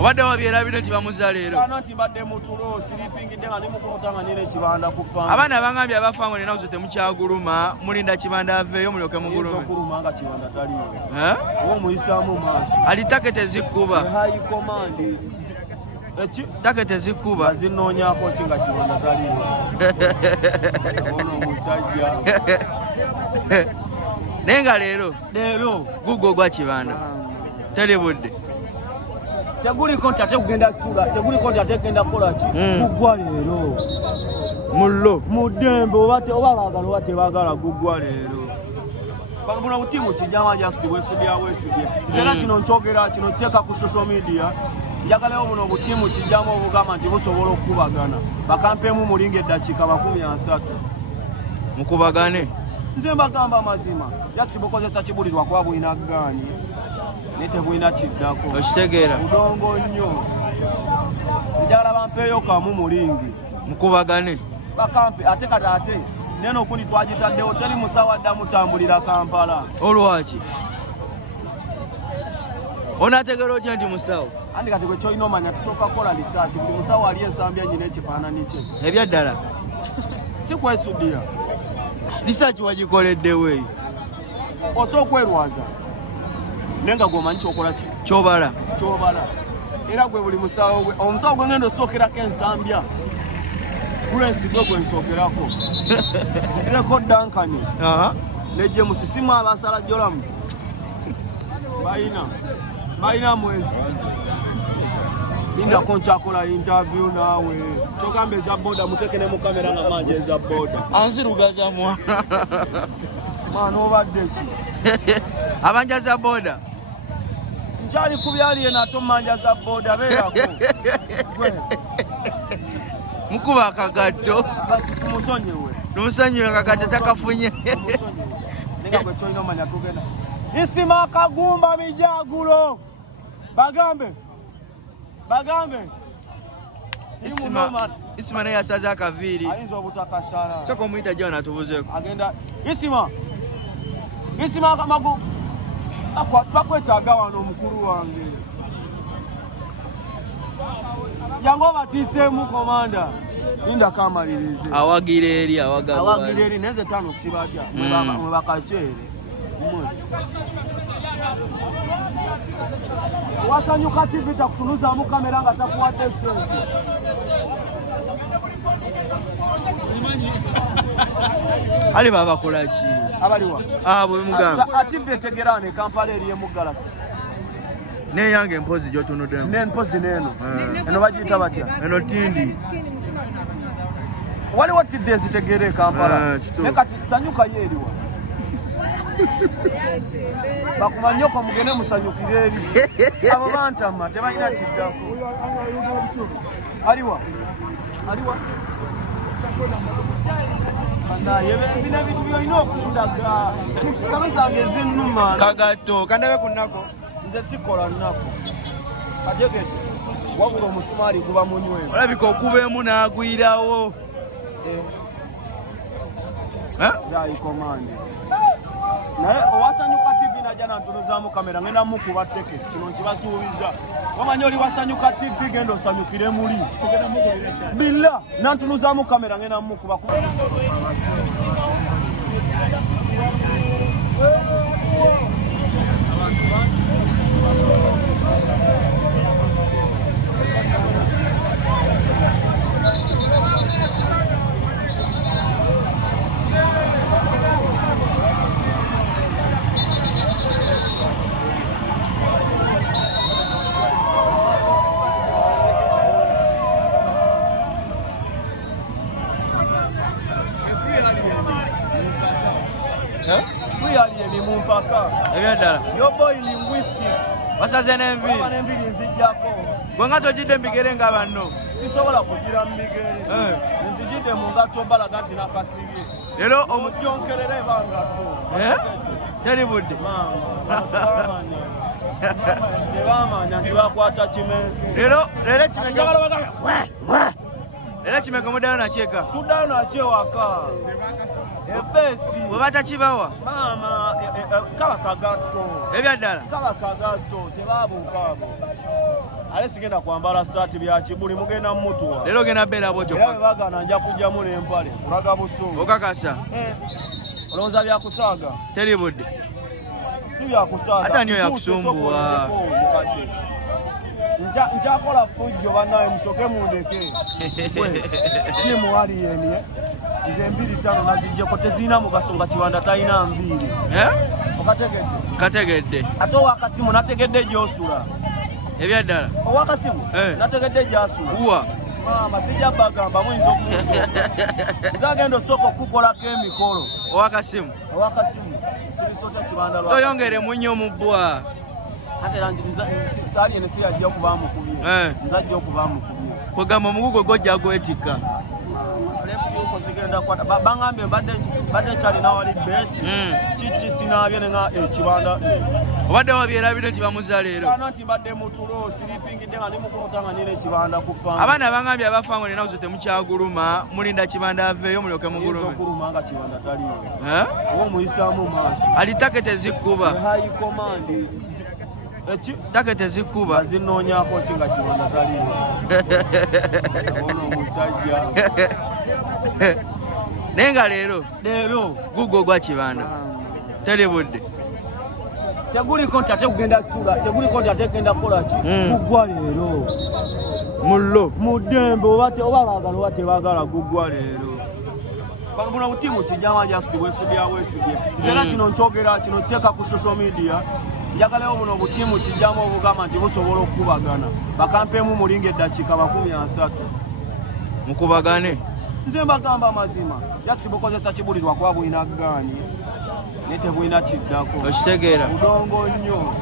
obadde wabyerabira nti bamuza leero nti mbadde mutulo siripingidde nga nimukulotanga nina ekibanda ku faamu abaana bangambye abafa ngo nina kuzo temukyaguluma mulinda kibanda aveeyo mulyoke mugulume okuluma nga kibanda taliyo oba omuyisaamu maaso ali takete zikkuba high command takete zikkuba zinoonyako ki nga kibanda taliyo ono omusajja naye nga leero guggo ogwa kibanda teri budde teguliko nti ate kugenda sula teguliko nti ate kugenda kukola ki guggwa leero mullo mu ddembe oba baagala oba tebaagala guggwa leero buno butiimu kijjama jasi bwesudya nzera kino nkyogera kino kiteeka ku social media njagalayo buno butiimu kijjama obugamba nti busobola okukubagana bakampemu mulinga eddakiika 30 mukubagane nze mbagamba amazima jasi bukozesa kibulirwa kuba bulina gaani naye tebulina kiddako okitegeera budongo nnyo njagala bampeeyo kamu mulingi mukubagane bakampe ate kati ate neno okundi twagitaddewo teri musawo adda mutambulira Kampala olwaki onaategeera otya nti musawo andi kati gwe kyolina omanya tusooka kukola lisaaki buli musawo ali ensambya nyina ekifaananyi kye ebyaddala si kwesuddira lisaaki wagikoleddewo eyo osobola okwerwaza naye nga gwomanyi kyokola ki kyobala era gwe buli musawo gwe omusawo gwe ngenda osookerako ensambya Prince gwe nsookerako zizireko Dankani nejje musisimu abasala jolamu balina mwezi lindako nkyakola interview naawe kyogamba eza boda muteeke ne mu kamera nga manje eza boda ansirugaza mwa maana obadde ki abanja za boda nkyali ku byaliye nato manja za boda beerako mukuba akagatto tumusonyiwe akagatto takafunye nenga gwe kyolina omanya tugenda isima akagumba mijagulo bagambe isima naye yasaze akaviiri ayinza obutakasala soko omuyita jona atubuzeeko agenda isima akamagu bakwetaaga wano omukulu wange jangu obatiiseemu komanda linda kamalirize awagira eri awagira eri naye ze tano sibatya mwe bakaceere wasanyuka TV takutunuzaamu kamera nga takuwadde sente ali babakola ki abaliwa bwe mugamba TV etegerane e Kampala eriye mu Galaxy neyange empozi gyotunuddemu nempozi neeno eno bagiyita batya eno tindi waliwo TV ezitegeera e Kampala ne kati sanyuka ye eriwa bakumanyoko mugende musanyukire eri abo bantama tebalina kiddako aliwa bina bintu byolina okundaga kabe zange zinnuma kagato kandabe ku nnako nze sikola nnako kategedde wabula omusumaali guba munywevu olabika okubeemu n'agwirawo zaikomande naye owasanyuka TV najja nantunuzaamu kamera ngenda mukuba teke kino nkibasuubiza wamanyi oli wasanyuka TV genda osanyukire muli billa nantunuzaamu kamera ngenda mukuba ebyaddala yoboy linguistic wasaze n'enviiri nzijjako gwe nga tojidde mbigere nga banno sisobola kugira mbigere nzijidde mu ngatto balaga nti nakasibye leero omujonkerera ebangatto teri budde tebamanya nti bakwata leero kimeka muddayo nakyeka tuddayo nakyewaka ebbeesi bwe batakibawa maama kaba kagatto ebyaddala kaba kagatto tebabuuka abo Ale sigenda kwambala saati bya kibuli mugenda mmutuwa. Lero genda bera bocho. Era bagana nja kujjamu n'empale. Kulaga busungu. Okakasa. Olowooza bya kusaaga. Teri budde. Si bya kusaaga. Hata niyo ya kusumbua. Njakola fujjo bannaye musoke mundeke. Timu wali yeni. Nze 2-5 nazijjeko tezirina mugaso nga Kiwanda talina 2. Okategedde? Kategedde. Ate owakasimu nategedde gy'osula. Ebyaddala. Owakasimu nategedde gy'asula. Uwa. Maama sijja bagamba muyinza okumusooka. Nze agenda osooka okukolako emikolo. Owakasimu. Owakasimu sirisota Kiwanda lwa. Toyongere munnyo mu bbwa. Ate lanjiriza saali eno si yajja okuba mukubye. Nze ajja okuba mukubye. Kugamba omugugo gojja gwetikka. Bangambye mbadde nkyalina wali besi kiki sinaabye nenga Kiwanda obadde wabyerabire nti bamuza leero nti mbadde mutulo siripingidde nga ndi mukulota nga nina Kiwanda ku faamu. Abaana bangambye abafa ngo nina kuzo temukyaguluma mulinda Kiwanda aveeyo mulyoke mugulume. Okuluma nga Kiwanda taliyo. Oba omuyisaamu maaso. Ali takete zikkuba. High command. Takete zikkuba. Zinnoonyaako ki nga Kiwanda taliyo. Ono omusajja. Nenga leero gugo gwa Kiwanda teri budde teguliko nti ate kugenda sula teguliko nti ate kugenda kukola ki gugwa leero mullo mu ddembe oba baagala oba tebaagala gugwa leero buno butimu kijama jasi weesubya nze era kino nkyogera kino kiteeka ku social media njagalayo buno butimu kijama obugamba nti busobola okukubagana bakampemu mulinga eddakiika 30 mukubagane. Nze mbagamba amazima jasi bukozesa kibuli lwakuba bulina gaani naye tebulina kiddako okitegeera budongo nnyo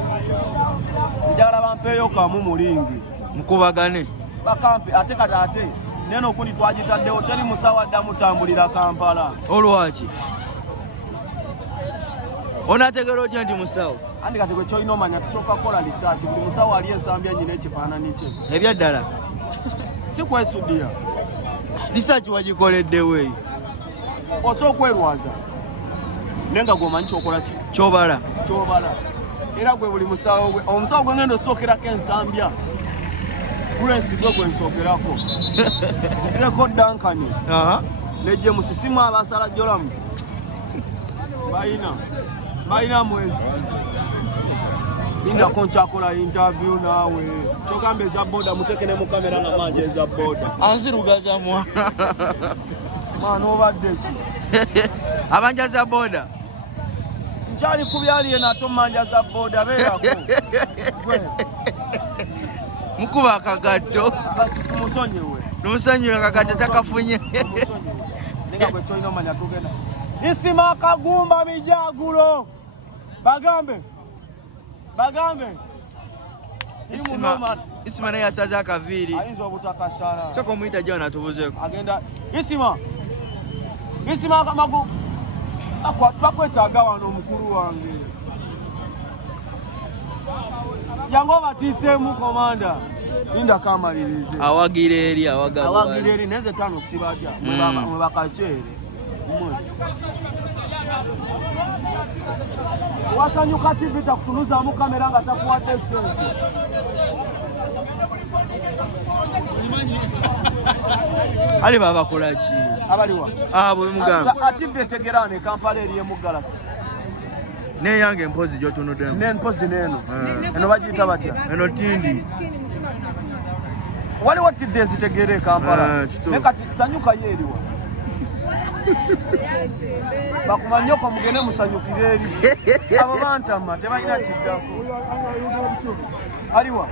njagala bampeeyo kamu mulingi mukubagane bakampe ate kati ate neno okundi twagitaddewo teri musawo adda mutambulira Kampala. Olwaki onategeera otya nti musawo andi kati gwe kyolina omanya tusooka kukola lisaaki buli musawo ali ensambya nyina ekifaananyi kye ebyaddala si kwesuddira lisaaki wagikoleddewo eyo osobola okwerwaza naye nga gwomanyi kyokola ki kyobala era gwe buli musawo gwe omusawo gwe ngenda osookerako ensambya Prince gwe nsookerako zizireko Dankani nejje musisimu abasala jolamu balina mwezi lindako nkyakola interview naawe kyogamba eza boda muteeke ne mu kamera nga manje eza boda anzirugaza mwa maana obadde ki abanja za boda nkyali ku byaliye nato manja za boda beerako mukuba akagatto tumusonyiwe numusonyiwe akagatto takafunye nenga gwe kyolina omanya tugenda isima akagumba mijagulo bagambe isima naye yasaze akaviiri ayinza obutakasala soko omuyita jjo natubuzeeko agenda isima akamagu bakwetaaga wano omukulu wange jangu obatiiseemu komanda linda kamalirize awagira eri awagira eri naye nze tano sibatya mwe bakaceere wasanyuka TV takutunuzaamu kamera nga takuwadde sente ali babakola ki abaliwa abo mugamba TV etegera ne Kampala eriye mu Galaxy neyange empozi gyotunuddemu nempozi neeno eno bagiyita batya eno tindi waliwo TV ezitegera e Kampala ne kati sanyuka ye eriwa bakumanyoko mugende musanyukire eri abo bantama tebalina kiddako aliwa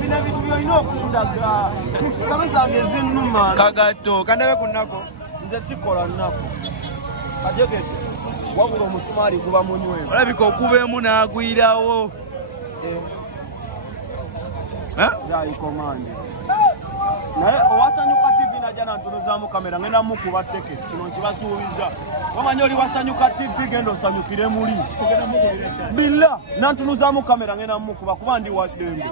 bina bintu byolina okundaga kabe zange zinnuma kagato kandabe ku nnako nze sikola nnako kategedde wabula omusumaali guba munywemu olabika okubeemu n'agwirawo zaikomande naye owasanyuka TV najja nantunuzaamu kamera ngenda mukuba tteke kino nkibasuubiza wamanya oli wasanyuka TV genda osanyukire muli billa nantunuzaamu kamera ngenda mukuba kuba ndi waddembe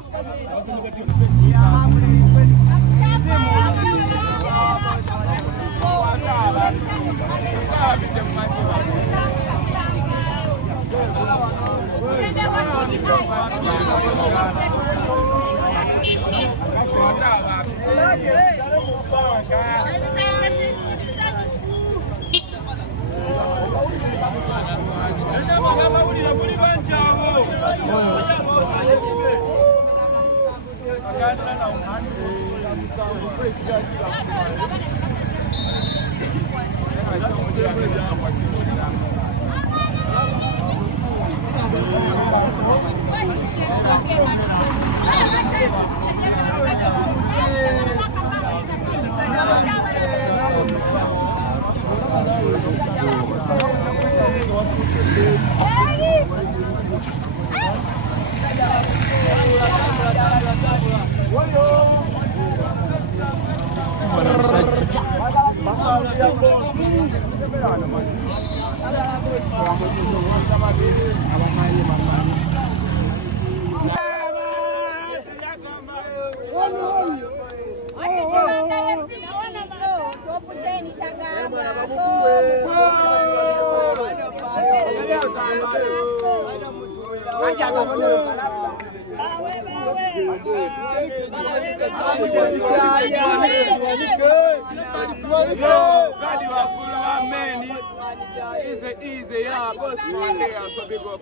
Easy, yeah, boss. So big up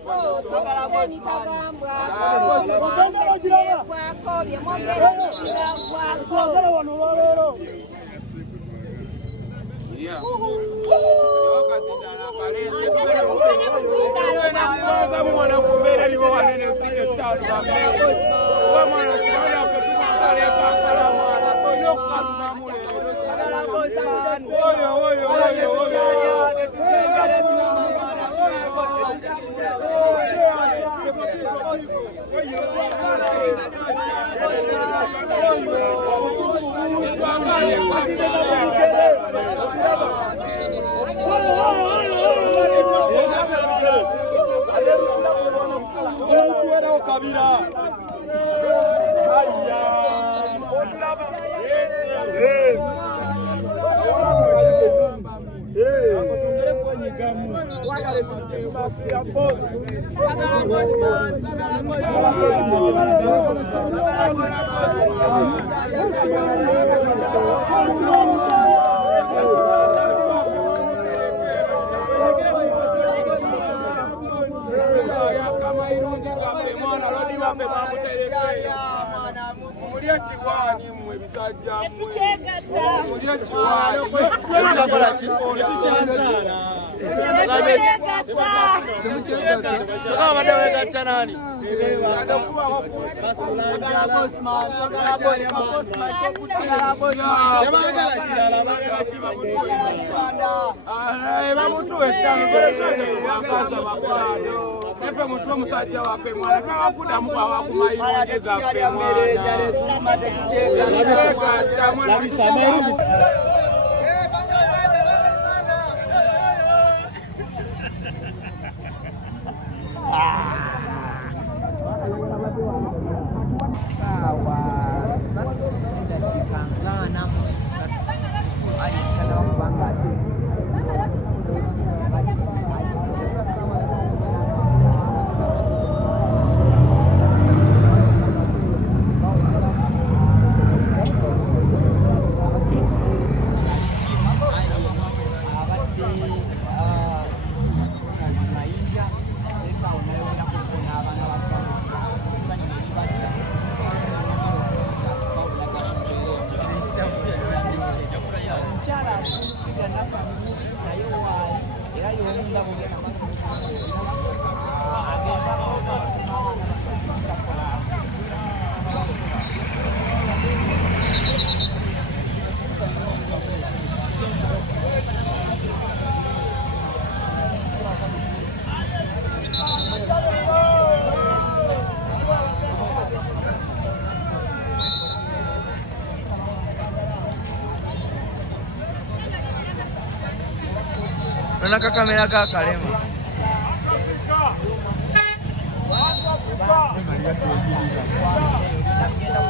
Nona kakamera ka kalema.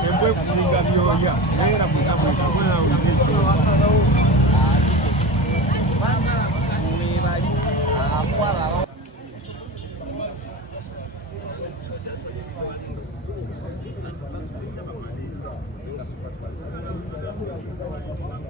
Embwe kusinga byoya. Nera mutamu kubona ulizo. Super Qualifier.